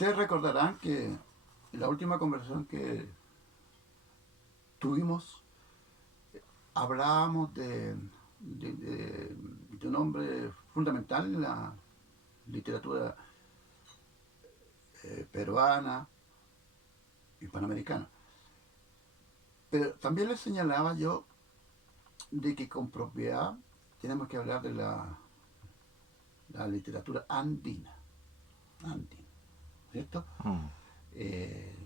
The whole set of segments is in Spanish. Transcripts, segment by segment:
Ustedes recordarán que en la última conversación que tuvimos hablábamos de un hombre fundamental en la literatura peruana y panamericana. Pero también les señalaba yo de que con propiedad tenemos que hablar de la literatura andina, ¿cierto? Mm. Eh,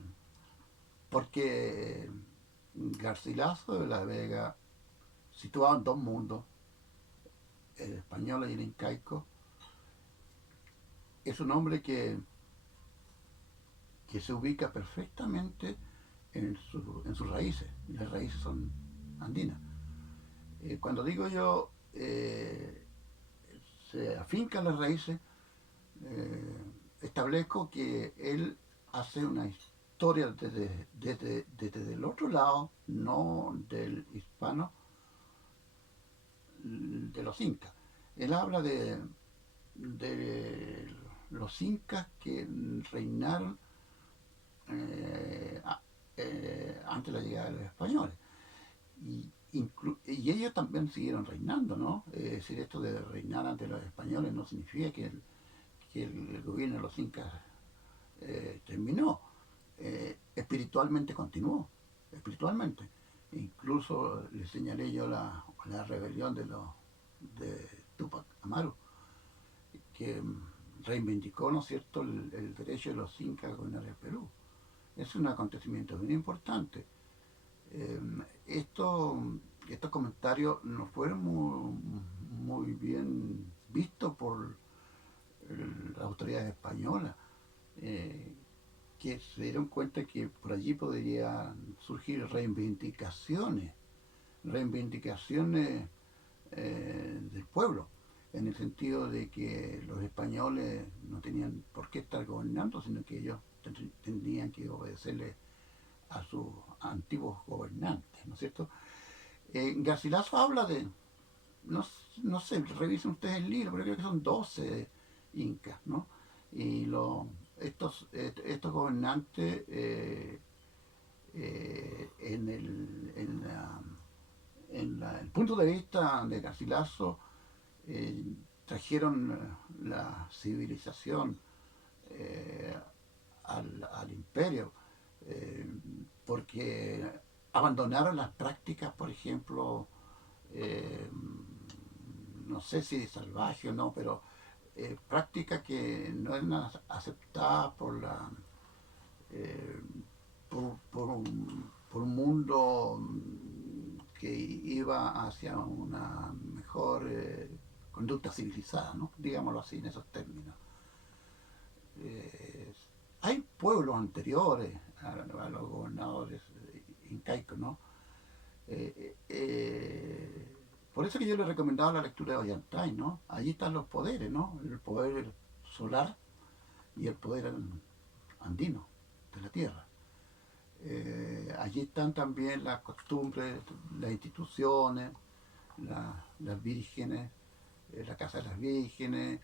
porque Garcilaso de la Vega, situado en dos mundos, el español y el incaico, es un hombre que se ubica perfectamente en sus raíces, y las raíces son andinas. Cuando digo yo se afincan las raíces, establezco que él hace una historia desde el otro lado, no del hispano, de los incas. Él habla de los incas que reinaron eh, antes de la llegada de los españoles. Y ellos también siguieron reinando, ¿no? Es decir, esto de reinar ante los españoles no significa que el gobierno de los incas terminó. Espiritualmente continuó, espiritualmente. Incluso le señalé yo la rebelión de Tupac Amaru, que reivindicó, ¿no es cierto?, el derecho de los incas a gobernar el Perú. Es un acontecimiento bien importante. Eh, esto, estos comentarios no fueron muy bien vistos por las autoridades españolas, eh, que se dieron cuenta que por allí podrían surgir reivindicaciones del pueblo, en el sentido de que los españoles no tenían por qué estar gobernando, sino que ellos tendrían que obedecerle a sus antiguos gobernantes, ¿no es cierto? Garcilaso habla de, no, no sé, revisen ustedes el libro, pero creo que son 12 incas, ¿no? Y estos gobernantes el punto de vista de Garcilaso eh, trajeron la civilización eh, al imperio, eh, porque abandonaron las prácticas, por ejemplo, eh, no sé si salvaje o no, pero prácticas que no eran aceptadas eh, por un mundo que iba hacia una mejor conducta civilizada, ¿no? Digámoslo así en esos términos. Eh, Hay pueblos anteriores a los gobernadores incaicos, ¿no? Eh, eh, por eso que yo le recomendaba la lectura de Ollantay, ¿no? Allí están los poderes, ¿no? El poder solar y el poder andino de la tierra. Allí están también las costumbres, las instituciones, las vírgenes, la casa de las vírgenes.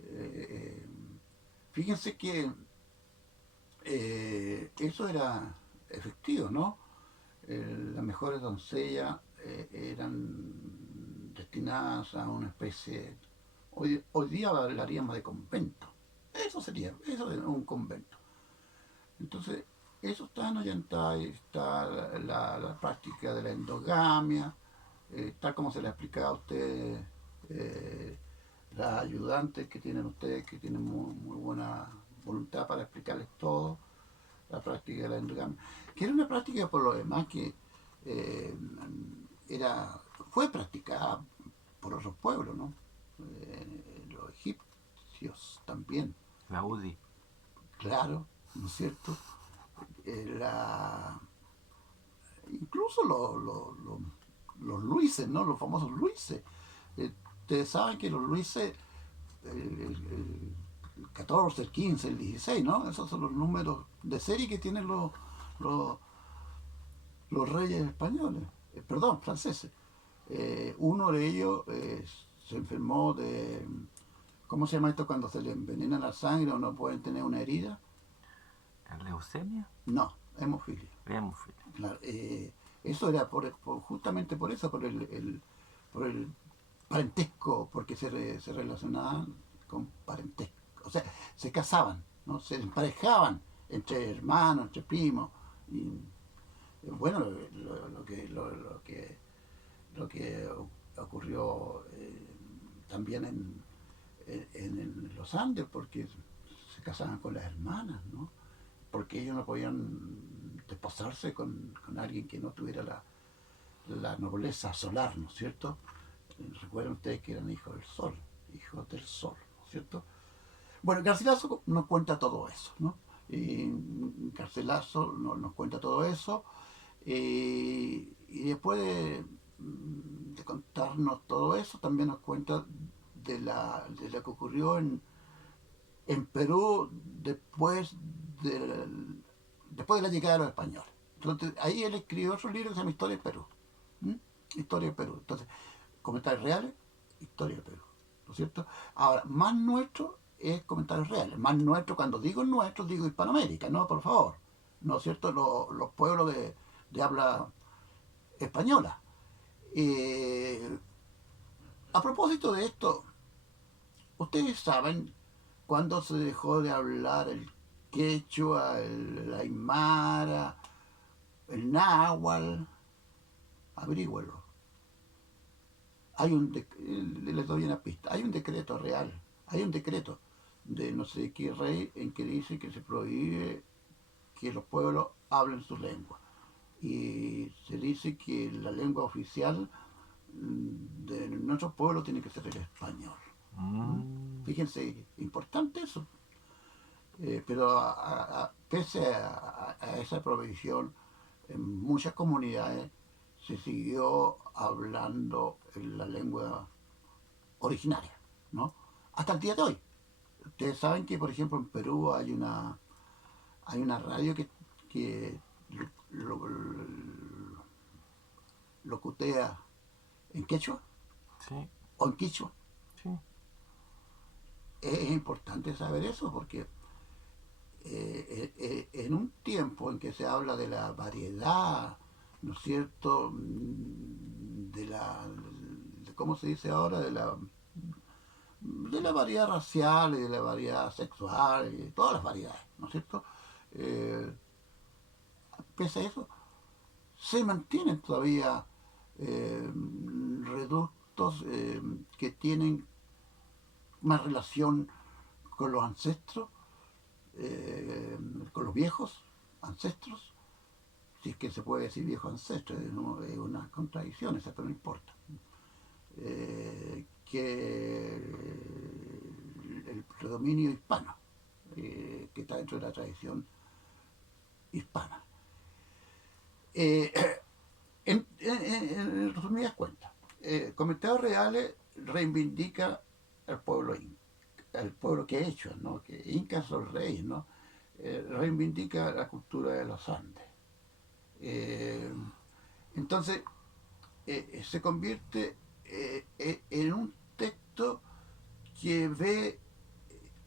Eh, Fíjense que eso era efectivo, ¿no? Las mejores doncellas eran destinadas a una especie, hoy día hablaríamos de convento. Eso es un convento. Entonces, eso está en Ollantay, está la práctica de la endogamia, tal como se le ha explicado a ustedes, eh, las ayudantes que tienen ustedes, que tienen muy buena voluntad para explicarles todo, la práctica de la endogamia, que era una práctica por lo demás que eh, era, fue practicada por otros pueblos, ¿no? Los egipcios también, La UDI. claro, ¿no es cierto? La, incluso los Luises, ¿no? Los famosos Luises. Ustedes saben que los Luises, el 14, el 15, el 16, ¿no? Esos son los números de serie que tienen los, los reyes españoles, perdón, franceses. Uno de ellos se enfermó de, ¿cómo se llama esto cuando se le envenena la sangre o no pueden tener una herida? ¿Leucemia? No, hemofilia. Hemofilia. Claro, eso era justamente por eso, por el parentesco, porque se relacionaban con parentesco. O sea, se casaban, ¿no? Se emparejaban entre hermanos, entre primos. Y bueno, lo que ocurrió también en los Andes, porque se casaban con las hermanas, ¿no? Porque ellos no podían desposarse con alguien que no tuviera la nobleza solar, ¿no es cierto? Recuerden ustedes que eran hijos del sol, ¿no es cierto? Bueno, Garcilaso nos cuenta todo eso, ¿no? Garcilaso nos cuenta todo eso y después de contarnos todo eso, también nos cuenta de lo que ocurrió en Perú de, después de la llegada de los españoles. Entonces, ahí él escribió otro libro que se llama Historia de Perú. ¿Mm? Historia de Perú. Entonces, comentarios reales, historia de Perú. ¿No es cierto? Ahora, más nuestro es comentarios reales. Más nuestro, cuando digo nuestro, digo Hispanoamérica, no, por favor. ¿No es cierto? Los pueblos de habla española. Eh, a propósito de esto, ustedes saben cuándo se dejó de hablar el quechua, el aymara, el náhuatl. Averígüelo. Les doy una pista, hay un decreto real, hay un decreto de no sé qué rey en que dice que se prohíbe que los pueblos hablen su lengua. Y se dice que la lengua oficial de nuestro pueblo tiene que ser el español. ¿Mm? Fíjense, importante eso. Pero pese a esa prohibición, en muchas comunidades se siguió hablando en la lengua originaria, ¿no? Hasta el día de hoy. Ustedes saben que, por ejemplo, en Perú hay una radio que lo, lo, locutea en quechua Sí, o en quichua. sí. Es importante saber eso porque en un tiempo en que se habla de la variedad, ¿no es cierto? ¿Cómo se dice ahora? De la variedad racial y de la variedad sexual y todas las variedades, ¿no es cierto? Eh, Pese a eso, se mantienen todavía reductos que tienen más relación con los ancestros, con los viejos ancestros, si es que se puede decir viejo ancestro, ¿no? Es una contradicción esa, pero no importa. Que el predominio hispano, que está dentro de la tradición hispana. Eh, en resumidas cuentas, Comentarios Reales reivindica al pueblo inca, al pueblo que he hecho, ¿no? Que incas son reyes, ¿no? Reivindica la cultura de los Andes. Eh, entonces, se convierte en un texto que ve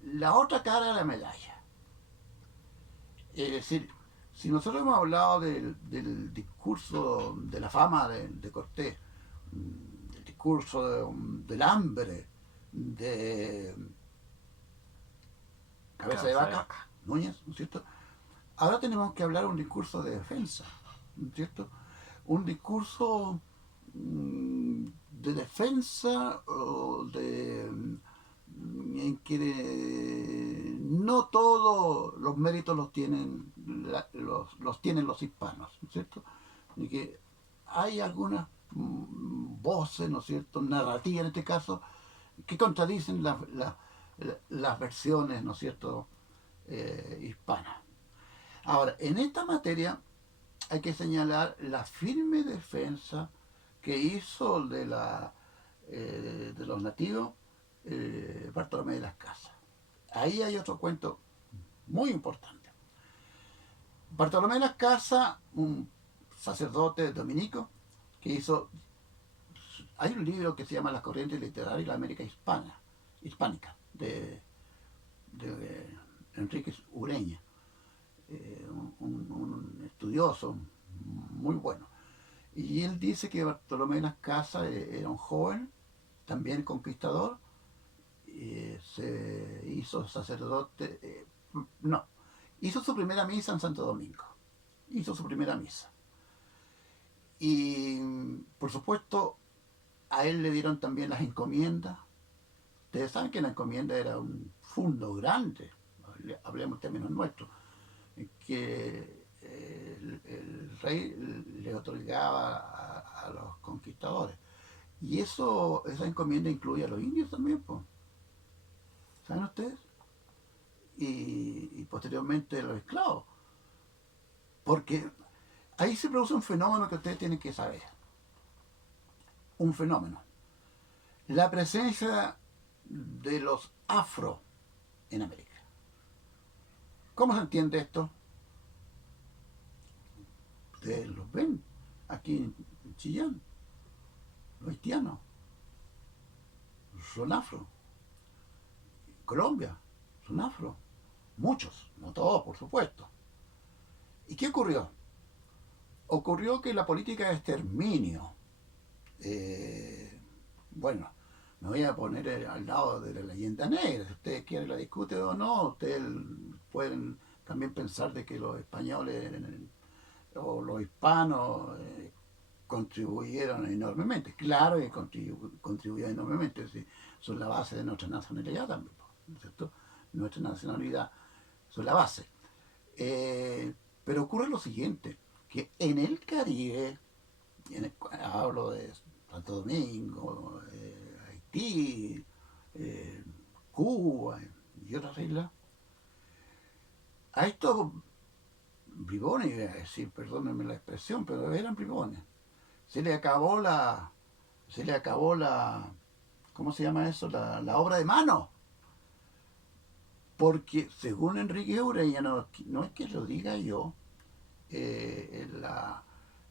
la otra cara de la medalla. Es decir, si nosotros hemos hablado del discurso de la fama de Cortés, del discurso del hambre, de Cabeza de Cabeza de Vaca, vaca. Núñez, ¿no es cierto? Ahora tenemos que hablar un discurso de defensa, ¿no es cierto? Un discurso de defensa o en que no todos los méritos los tienen los hispanos, ¿no es cierto? Y que hay algunas voces, ¿no es cierto?, narrativas en este caso, que contradicen las versiones, ¿no es cierto?, hispanas. Ahora, en esta materia hay que señalar la firme defensa que hizo de los nativos Bartolomé de las Casas. Ahí hay otro cuento muy importante. Bartolomé de las Casas, un sacerdote dominico, que hizo... Hay un libro que se llama Las corrientes literarias y la América hispánica, de Enríquez Ureña. un estudioso muy bueno. Y él dice que Bartolomé de las Casas era un joven, también conquistador, se hizo sacerdote, no, hizo su primera misa en Santo Domingo, hizo su primera misa. Y por supuesto a él le dieron también las encomiendas. Ustedes saben que la encomienda era un fondo grande, hablemos en términos nuestros, que el rey le otorgaba a los conquistadores. Y esa encomienda incluye a los indios también, pues. ¿Saben ustedes? Y posteriormente a los esclavos. Porque ahí se produce un fenómeno que ustedes tienen que saber. Un fenómeno. La presencia de los afro en América. ¿Cómo se entiende esto? Ustedes los ven aquí en Chillán. Los haitianos son afro. Colombia son afro. Muchos, no todos, por supuesto. ¿Y qué ocurrió? Ocurrió que la política de exterminio, bueno, me voy a poner al lado de la leyenda negra, si ustedes quieren la discuten o no, ustedes pueden también pensar de que los españoles o los hispanos contribuyeron enormemente. Claro que contribuyeron enormemente, sí, son la base de nuestra nacionalidad también, ¿no es cierto? Nuestra nacionalidad son la base. Pero ocurre lo siguiente, que en el Caribe, hablo de Santo Domingo, Haití, Cuba y otras islas, a estos bribones, iba a decir, perdónenme la expresión, pero eran bribones, se le acabó la, ¿cómo se llama eso? La obra de mano. Porque según Enrique Ureña, no es que lo diga yo,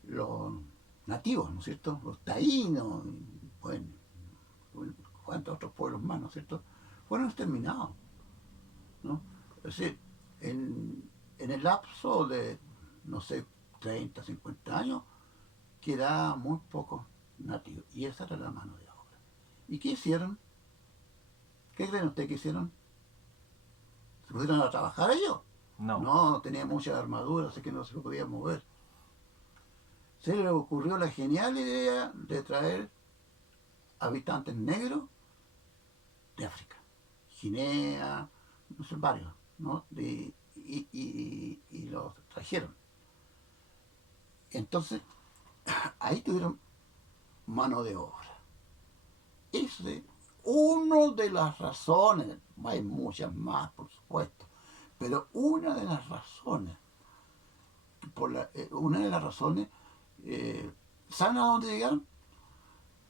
los nativos, ¿no es cierto? Los taínos, bueno, cuántos otros pueblos más, ¿no es cierto? Fueron exterminados, ¿no? Es decir, en el lapso de, no sé, 30, 50 años, quedaba muy poco nativos. Y esa era la mano de obra. ¿Y qué hicieron? ¿Qué creen ustedes que hicieron? ¿Se pusieron a trabajar ellos? No. No tenía mucha armadura, así que no se podía mover. Se le ocurrió la genial idea de traer habitantes negros de África, Guinea, no sé, varios, ¿no? Y los trajeron. Entonces, ahí tuvieron mano de obra. Ese es una de las razones, hay muchas más, por supuesto, pero una de las razones, una de las razones, ¿saben a dónde llegaron?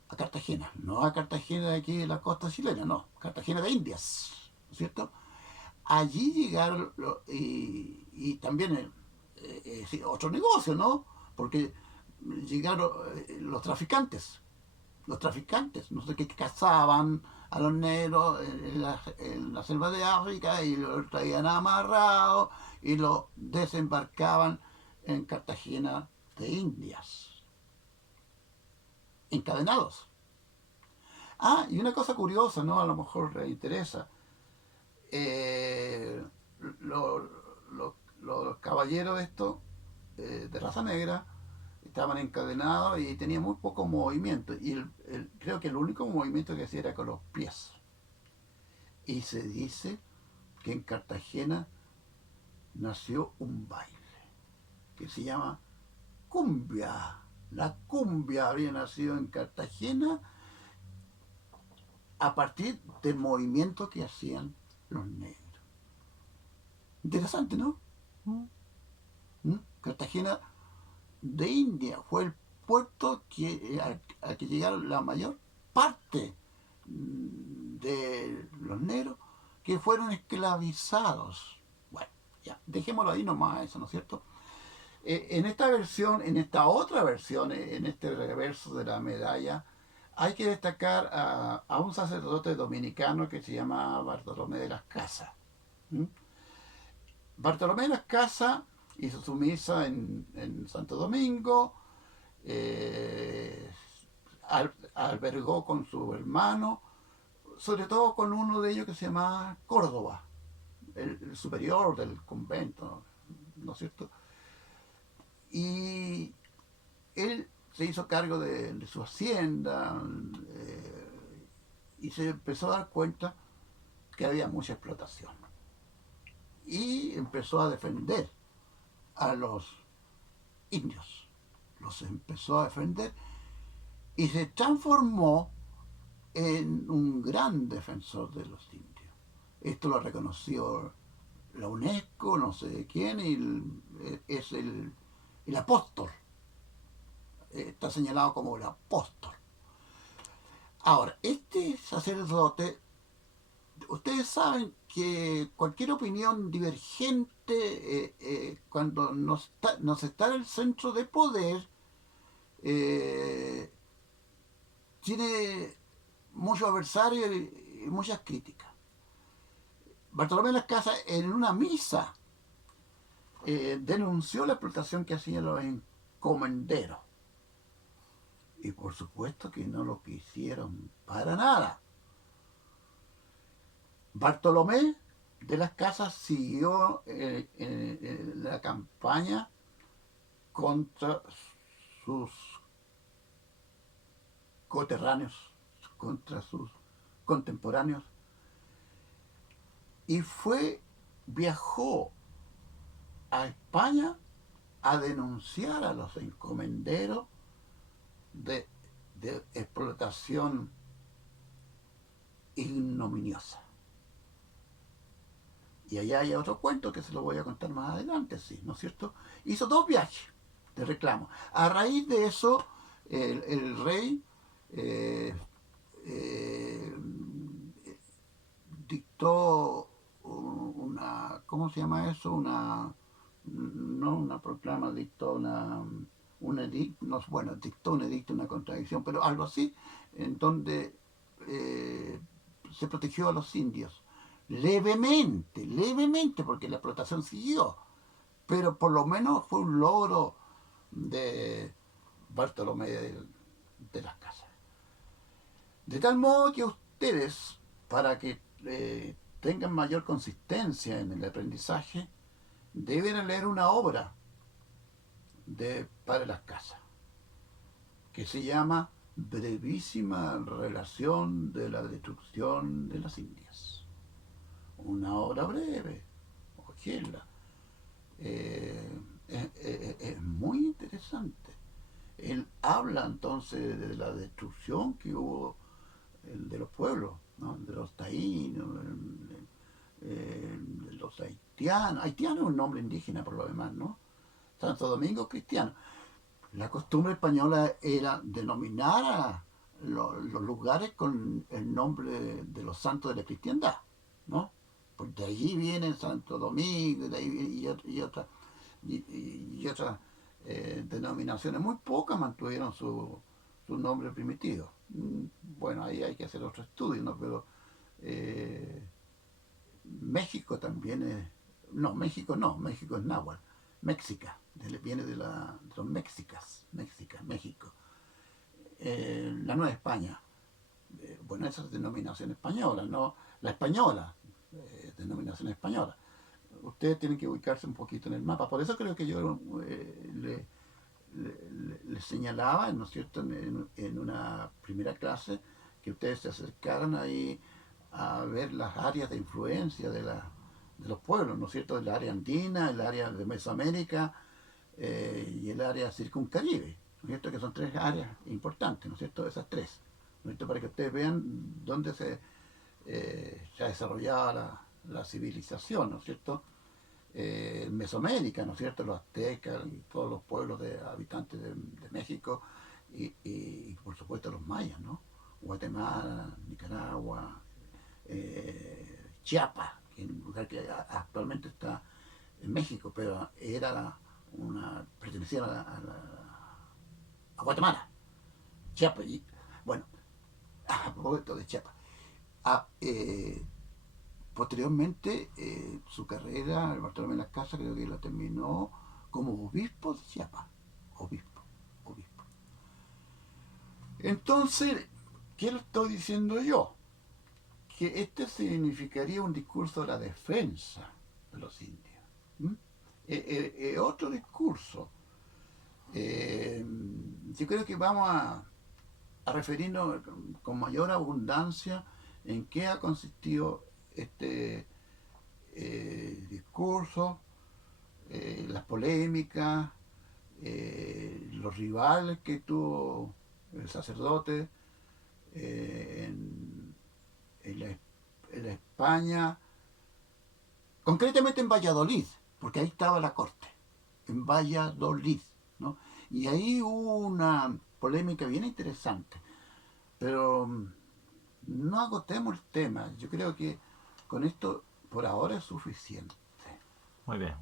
A Cartagena, no a Cartagena de aquí de la costa chilena, no, Cartagena de Indias, ¿no es cierto? Allí llegaron, y también otro negocio, ¿no? Porque llegaron los traficantes, no sé qué, cazaban a los negros en la selva de África y los traían amarrados y los desembarcaban en Cartagena de Indias, encadenados. Ah, y una cosa curiosa, ¿no? A lo mejor les interesa. Eh, los, los caballeros estos, de raza negra, estaban encadenados y tenían muy poco movimiento. Y creo que el único movimiento que hacía era con los pies. Y se dice que en Cartagena nació un baile que se llama cumbia. La cumbia había nacido en Cartagena a partir del movimiento que hacían los negros. Interesante, ¿no? ¿Mm? Cartagena de India fue el puerto al que llegaron la mayor parte de los negros que fueron esclavizados. Bueno, ya, dejémoslo ahí nomás, eso, ¿no es cierto? En esta versión, en esta otra versión, en este reverso de la medalla, hay que destacar a un sacerdote dominicano que se llama Bartolomé de las Casas. ¿Mm? Bartolomé de las Casas hizo su misa en Santo Domingo, eh, albergó con su hermano, sobre todo con uno de ellos que se llamaba Córdoba, el superior del convento, ¿no es cierto? Y él se hizo cargo de su hacienda y se empezó a dar cuenta que había mucha explotación. Y empezó a defender a los indios. Los empezó a defender y se transformó en un gran defensor de los indios. Esto lo reconoció la UNESCO, no sé quién, y es el apóstol. Está señalado como el apóstol. Ahora, este sacerdote, ustedes saben que cualquier opinión divergente, cuando no se está en el centro de poder, eh, tiene muchos adversarios y muchas críticas. Bartolomé de las Casas, en una misa, denunció la explotación que hacían los encomenderos. Y por supuesto que no lo quisieron para nada. Bartolomé de las Casas siguió la campaña contra sus coterráneos, contra sus contemporáneos, y viajó a España a denunciar a los encomenderos de, de explotación ignominiosa. Y allá hay otro cuento que se lo voy a contar más adelante, sí, ¿no es cierto? Hizo 2 viajes de reclamo. A raíz de eso, el rey eh, eh, dictó una, ¿cómo se llama eso? No una proclama, dictó un edicto, no, bueno, dictó un edicto, una contradicción, pero algo así, en donde se protegió a los indios. Levemente, levemente, porque la explotación siguió, pero por lo menos fue un logro de Bartolomé de las Casas. De tal modo que ustedes, para que tengan mayor consistencia en el aprendizaje, deben leer una obra de Padre Las Casas, que se llama Brevísima relación de la destrucción de las Indias. Una obra breve, ojenla. Es muy interesante. Él habla entonces de la destrucción que hubo de los pueblos, ¿no? De los taínos, de los haitianos. Haitiano es un nombre indígena por lo demás, ¿no? Santo Domingo cristiano. La costumbre española era denominar a los lugares con el nombre de los santos de la cristiandad, ¿no? Porque de allí viene Santo Domingo, de ahí viene, y otras denominaciones. Muy pocas mantuvieron su nombre primitivo. Bueno, ahí hay que hacer otro estudio, ¿no? Pero eh, México también es... No, México no, México es náhuatl. Méxica, viene de los mexicas, México. La Nueva España, bueno, esa es denominación española, ¿no? La española, denominación española. Ustedes tienen que ubicarse un poquito en el mapa. Por eso creo que yo le señalaba, ¿no es cierto?, en una primera clase, que ustedes se acercaran ahí a ver las áreas de influencia de los pueblos, ¿no es cierto?, el área andina, el área de Mesoamérica y el área circuncaribe, ¿no es cierto?, que son 3 áreas importantes, ¿no es cierto?, esas 3, ¿no es cierto?, para que ustedes vean dónde se ha desarrollado la civilización, ¿no es cierto?, Mesoamérica, ¿no es cierto?, los aztecas y todos los pueblos de habitantes de México y por supuesto los mayas, ¿no? Guatemala, Nicaragua, Chiapas, que es un lugar que actualmente está en México, pero pertenecía a Guatemala, Chiapas, y bueno, a propósito de Chiapas. Ah, posteriormente, su carrera, el Bartolomé de las Casas, creo que la terminó como obispo de Chiapas. Obispo, obispo. Entonces, ¿qué le estoy diciendo yo? Que este significaría un discurso de la defensa de los indios. ¿Mm? Otro discurso. Yo creo que vamos a referirnos con mayor abundancia en qué ha consistido este discurso, las polémicas, los rivales que tuvo el sacerdote en la España, concretamente en Valladolid, porque ahí estaba la corte, en Valladolid, ¿no? Y ahí hubo una polémica bien interesante, pero no agotemos el tema. Yo creo que con esto por ahora es suficiente. Muy bien.